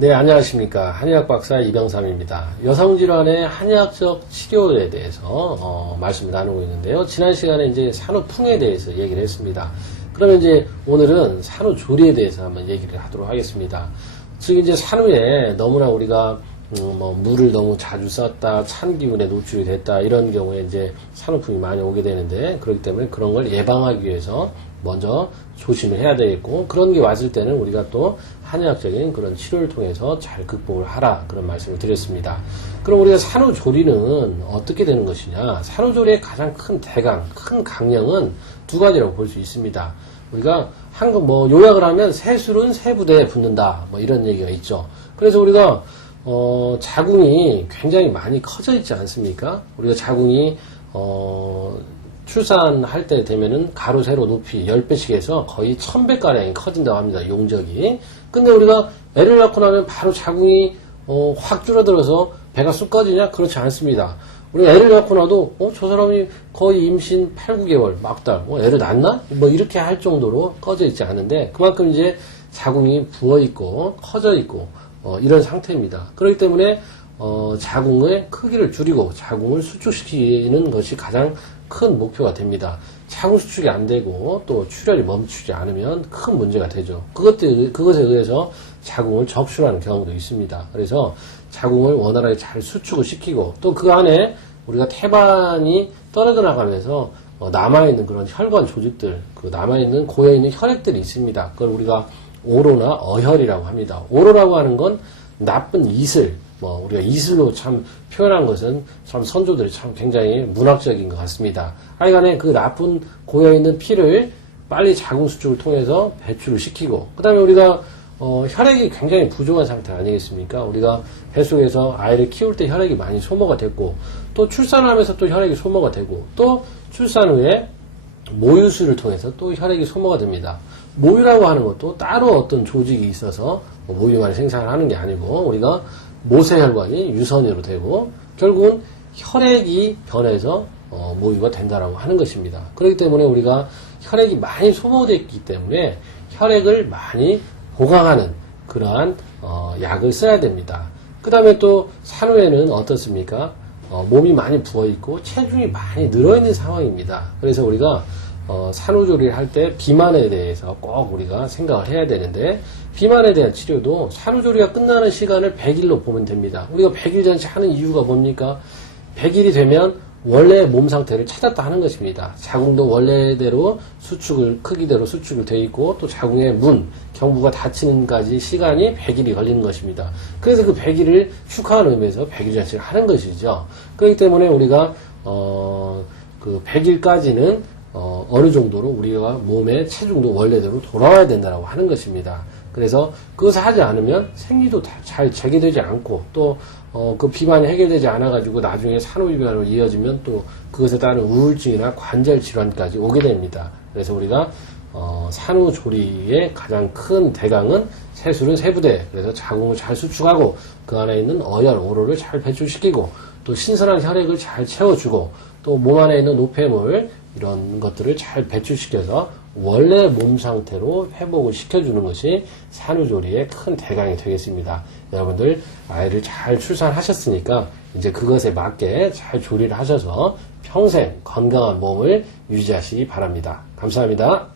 네, 안녕하십니까. 한의학 박사 이병삼입니다. 여성질환의 한의학적 치료에 대해서 말씀을 나누고 있는데요. 지난 시간에 이제 산후풍에 대해서 얘기를 했습니다. 그러면 이제 오늘은 산후조리에 대해서 한번 얘기를 하도록 하겠습니다. 즉 이제 산후에 너무나 우리가 물을 너무 자주 썼다, 찬 기운에 노출이 됐다, 이런 경우에 이제 산후풍이 많이 오게 되는데, 그렇기 때문에 그런 걸 예방하기 위해서 먼저 조심을 해야 되겠고, 그런 게 왔을 때는 우리가 또 한의학적인 그런 치료를 통해서 잘 극복을 하라, 그런 말씀을 드렸습니다. 그럼 우리가 산후조리는 어떻게 되는 것이냐? 산후조리의 가장 큰 대강, 큰 강령은 두 가지라고 볼 수 있습니다. 우리가 요약을 하면 새술은 새부대에 붙는다, 이런 얘기가 있죠. 그래서 우리가 자궁이 굉장히 많이 커져 있지 않습니까? 우리가 자궁이 출산할 때 되면은 가로 세로 높이 10배씩 해서 거의 1000배가량이 커진다고 합니다. 용적이. 근데 우리가 애를 낳고 나면 바로 자궁이 확 줄어들어서 배가 쑥 꺼지냐? 그렇지 않습니다. 우리가 애를 낳고 나도 저 사람이 거의 임신 8, 9개월 막달 애를 낳나? 이렇게 할 정도로 꺼져 있지 않은데, 그만큼 이제 자궁이 부어 있고 커져 있고 이런 상태입니다. 그렇기 때문에 자궁의 크기를 줄이고 자궁을 수축시키는 것이 가장 큰 목표가 됩니다. 자궁 수축이 안 되고 또 출혈이 멈추지 않으면 큰 문제가 되죠. 그것에 의해서 자궁을 적출하는 경우도 있습니다. 그래서 자궁을 원활하게 잘 수축을 시키고, 또 그 안에 우리가 태반이 떨어져 나가면서 남아있는 그런 혈관 조직들, 그 남아있는 고여있는 혈액들이 있습니다. 그걸 우리가 오로나 어혈이라고 합니다. 오로라고 하는 건 나쁜 이슬, 우리가 이슬로 참 표현한 것은 참 선조들이 참 굉장히 문학적인 것 같습니다. 하여간에 그 나쁜 고여있는 피를 빨리 자궁 수축을 통해서 배출을 시키고, 그 다음에 우리가 혈액이 굉장히 부족한 상태 아니겠습니까? 우리가 뱃속에서 아이를 키울 때 혈액이 많이 소모가 됐고, 또 출산을 하면서 또 혈액이 소모가 되고, 또 출산 후에 모유수를 통해서 또 혈액이 소모가 됩니다. 모유라고 하는 것도 따로 어떤 조직이 있어서 모유만 생산을 하는 게 아니고, 우리가 모세혈관이 유선으로 되고 결국은 혈액이 변해서 모유가 된다라고 하는 것입니다. 그렇기 때문에 우리가 혈액이 많이 소모됐기 때문에 혈액을 많이 보강하는 그러한 약을 써야 됩니다. 그 다음에 또 산후에는 어떻습니까? 몸이 많이 부어있고 체중이 많이 늘어있는 상황입니다. 그래서 우리가 산후조리를 할 때 비만에 대해서 꼭 우리가 생각을 해야 되는데, 비만에 대한 치료도 산후조리가 끝나는 시간을 100일로 보면 됩니다. 우리가 100일 잔치 하는 이유가 뭡니까? 100일이 되면 원래 몸 상태를 찾았다 하는 것입니다. 자궁도 원래대로 크기대로 수축을 돼 있고, 또 자궁의 경부가 닫히는까지 시간이 100일이 걸리는 것입니다. 그래서 그 100일을 축하하는 의미에서 100일 잔치를 하는 것이죠. 그렇기 때문에 우리가 그 100일까지는 어느 정도로 우리가 몸의 체중도 원래대로 돌아와야 된다고 하는 것입니다. 그래서 그것을 하지 않으면 생리도 잘 재개되지 않고, 또 그 비만이 해결되지 않아가지고 나중에 산후비만으로 이어지면 또 그것에 따른 우울증이나 관절 질환까지 오게 됩니다. 그래서 우리가 산후조리의 가장 큰 대강은 새술은 새부대, 그래서 자궁을 잘 수축하고 그 안에 있는 어혈, 오로를 잘 배출시키고, 또 신선한 혈액을 잘 채워주고, 또 몸 안에 있는 노폐물 이런 것들을 잘 배출시켜서 원래 몸 상태로 회복을 시켜주는 것이 산후조리의 큰 대강이 되겠습니다. 여러분들 아이를 잘 출산하셨으니까 이제 그것에 맞게 잘 조리를 하셔서 평생 건강한 몸을 유지하시기 바랍니다. 감사합니다.